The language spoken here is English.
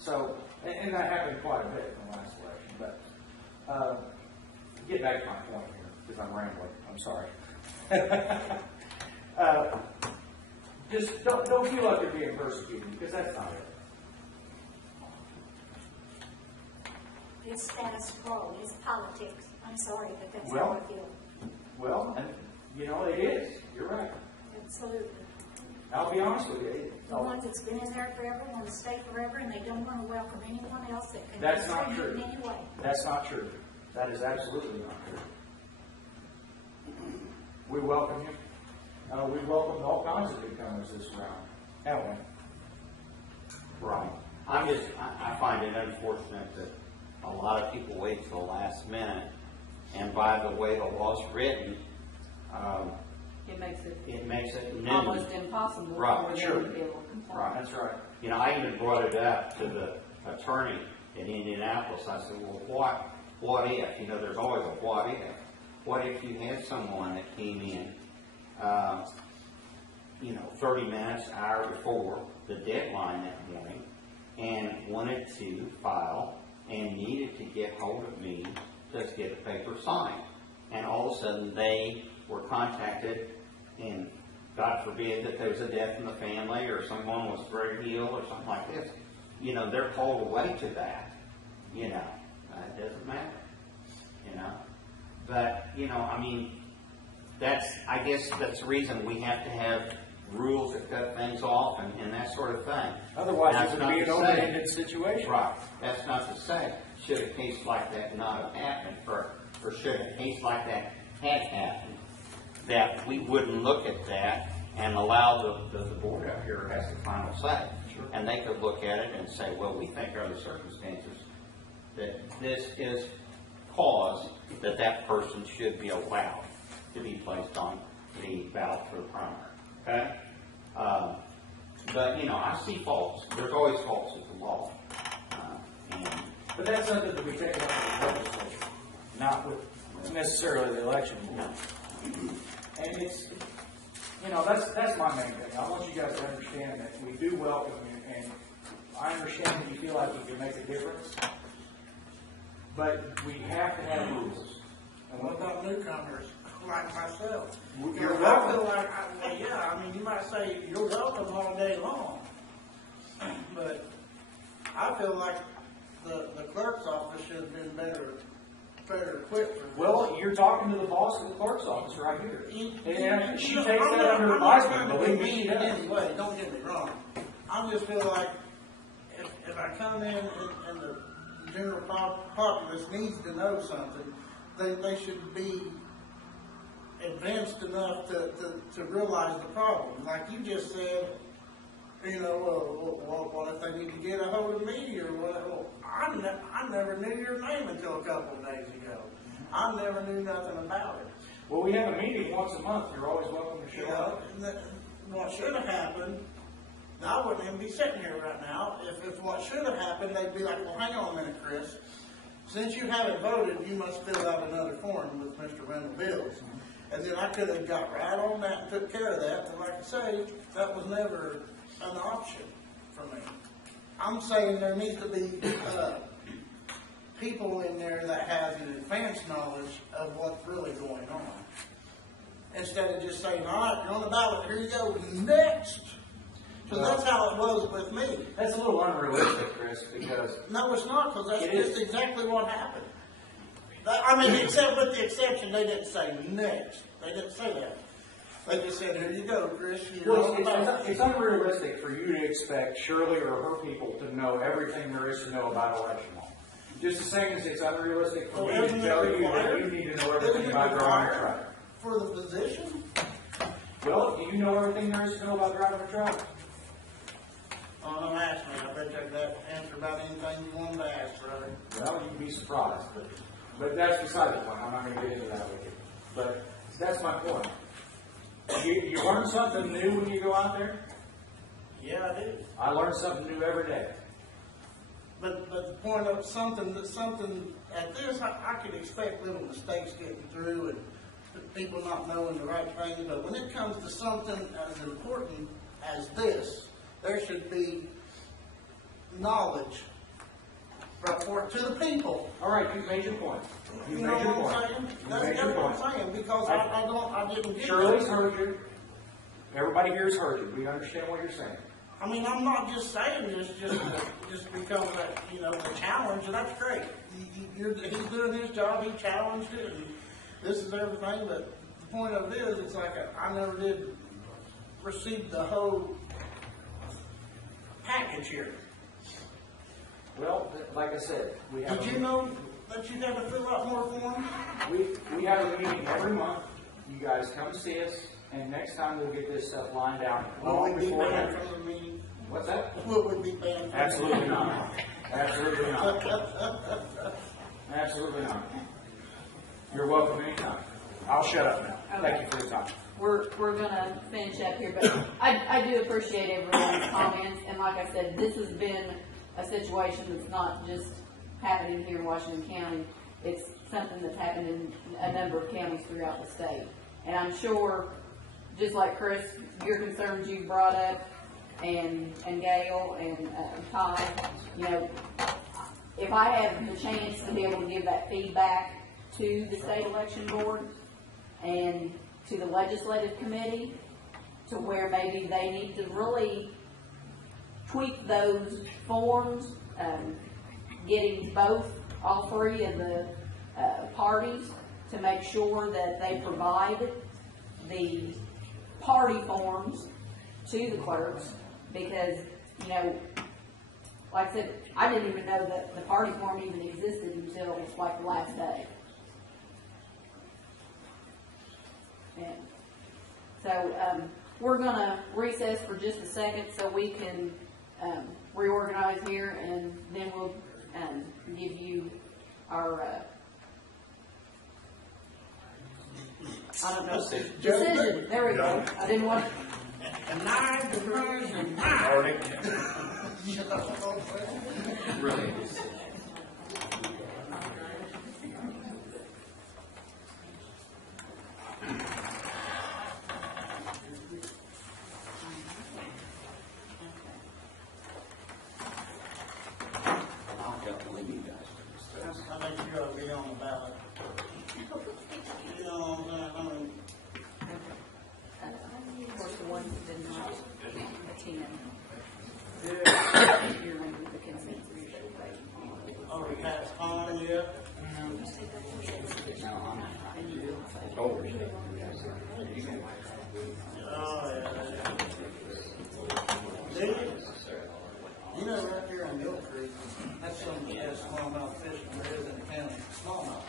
So, and that happened quite a bit in the last election. But get back to my point here, because I'm rambling. I'm sorry. Just don't feel like you're being persecuted, because that's not it. It's status quo. It's politics. I'm sorry, but that's Well, how I feel. Well, and, you know, it is. You're right. Absolutely. I'll be honest with you. The ones that's been in there forever want to stay forever, and they don't want to welcome anyone else that can That's not contribute true. in any way. That's not true. That is absolutely not true. We welcome you. We welcomed all kinds of newcomers this round, haven't we? Right. I find it unfortunate that a lot of people wait till the last minute, and by the way the law's written, it makes it new. Almost impossible Right, for sure. them to be able to comply. Right, that's right. You know, I even brought it up to the attorney in Indianapolis. I said, well, what if? You know, there's always a what if. What if you had someone that came in, 30 minutes, hour before the deadline that morning, and wanted to file and needed to get hold of me to get the paper signed. And all of a sudden they were contacted, and God forbid that there was a death in the family or someone was very ill or something like this. You know, they're called away to that. You know, it doesn't matter. You know, but, you know, I mean, I guess that's the reason we have to have rules that cut things off and that sort of thing. Otherwise, it would be an open-ended situation. Right. That's not to say, should a case like that not have happened, or should a case like that have happened, that we wouldn't look at that and allow the board up here has the final say. Sure. And they could look at it and say, well, we think under the circumstances that this is cause that person should be allowed to be placed on the ballot for the primary. Okay? But, you know, I see faults. There's always faults with the law. But that's something to be taken up with the legislature, not with necessarily the election board. And it's, you know, that's my main thing. I want you guys to understand that we do welcome you, and I understand that you feel like you can make a difference, but we have to have rules. And what about newcomers like myself? You're I welcome. feel like, I mean, you might say you're welcome all day long, but I feel like the clerk's office should have been better equipped for this. Well, you're talking to the boss of the clerk's office right here. And she takes I'm that under not advisement. trying to Believe be me, she mean in does. any way, don't get me wrong. I just feel like if I come in and the general populace needs to know something, they should be advanced enough to realize the problem. Like you just said, you know, what if they need to get a hold of me or what? Well, I never knew your name until a couple of days ago. I never knew nothing about it. Well, we have a meeting once a month. You're always welcome to show up. What should have happened, now I wouldn't even be sitting here right now. If what should have happened, they'd be like, well, hang on a minute, Chris. Since you haven't voted, you must fill out another form with Mr. Randall Bills. And then I could have got right on that and took care of that. And like I say, that was never an option for me. I'm saying there needs to be people in there that have an advanced knowledge of what's really going on. Instead of just saying, all right, you're on the ballot, here you go, next. Because that's how it was with me. That's a little unrealistic, Chris, because... No, it's not, because that's It just is. exactly what happened. I mean, except with the exception, they didn't say next. They didn't say that. They just said, here you go, Chris. Well, it's unrealistic for you to expect Shirley or her people to know everything there is to know about election law. Just the same as it's unrealistic for me to tell you that you need to know everything about driving a truck. For the position? Well, do you know everything there is to know about driving a truck? Oh, don't ask me. I bet you could answer about anything you wanted to ask, brother. Well, you'd be surprised, but that's beside the point. I'm not going to get into that with you. But that's my point. You learn something new when you go out there? Yeah, I do. I learn something new every day. But the point of something at this, I could expect little mistakes getting through and people not knowing the right thing. But when it comes to something as important as this, there should be knowledge to the people. All right, you've made your point. You You've know made your what point. I'm saying? You've That's made your what point. I'm saying, because I didn't get Shirley's that. heard you. Everybody here's heard you. We understand what you're saying. I mean, I'm not just saying this just because that, you know, the challenge, and that's great. He's doing his job, he challenged it, and this is everything, but the point of it is, it's like I never did receive the whole package here. Well, like I said, we have. Did you know that you had to fill out more forms? We have a meeting every month. You guys come see us, and next time we'll get this stuff lined out Will long we be before banned that. from the meeting? What's that? Will we be banned from the Absolutely meeting? not. Absolutely not. Absolutely not. You're welcome anytime. I'll shut up now. Thank you for your time. We're gonna finish up here, but I do appreciate everyone's comments, and like I said, this has been a situation that's not just happening here in Washington County. It's something that's happened in a number of counties throughout the state. And I'm sure, just like Chris, your concerns you brought up, and Gail and Todd, you know, if I have the chance to be able to give that feedback to the state election board and to the legislative committee, to where maybe they need to really tweak those forms, getting all three of the parties to make sure that they provide the party forms to the clerks, because, you know, like I said, I didn't even know that the party form even existed until like the last day. And so we're going to recess for just a second so we can reorganize here, and then we'll give you our I don't know. Decision. There we go. I didn't want to. Really. I'll definitely need that. I think you ought to be on the ballot. You know what I'm saying? Of course, the ones that did not attend. You're going to do the consent. Oh, we passed on yet? Oh, Oh, yeah. Did you? You know, right there on Mill Creek, that's some of the best smallmouth fishing there is in the county. Smallmouth.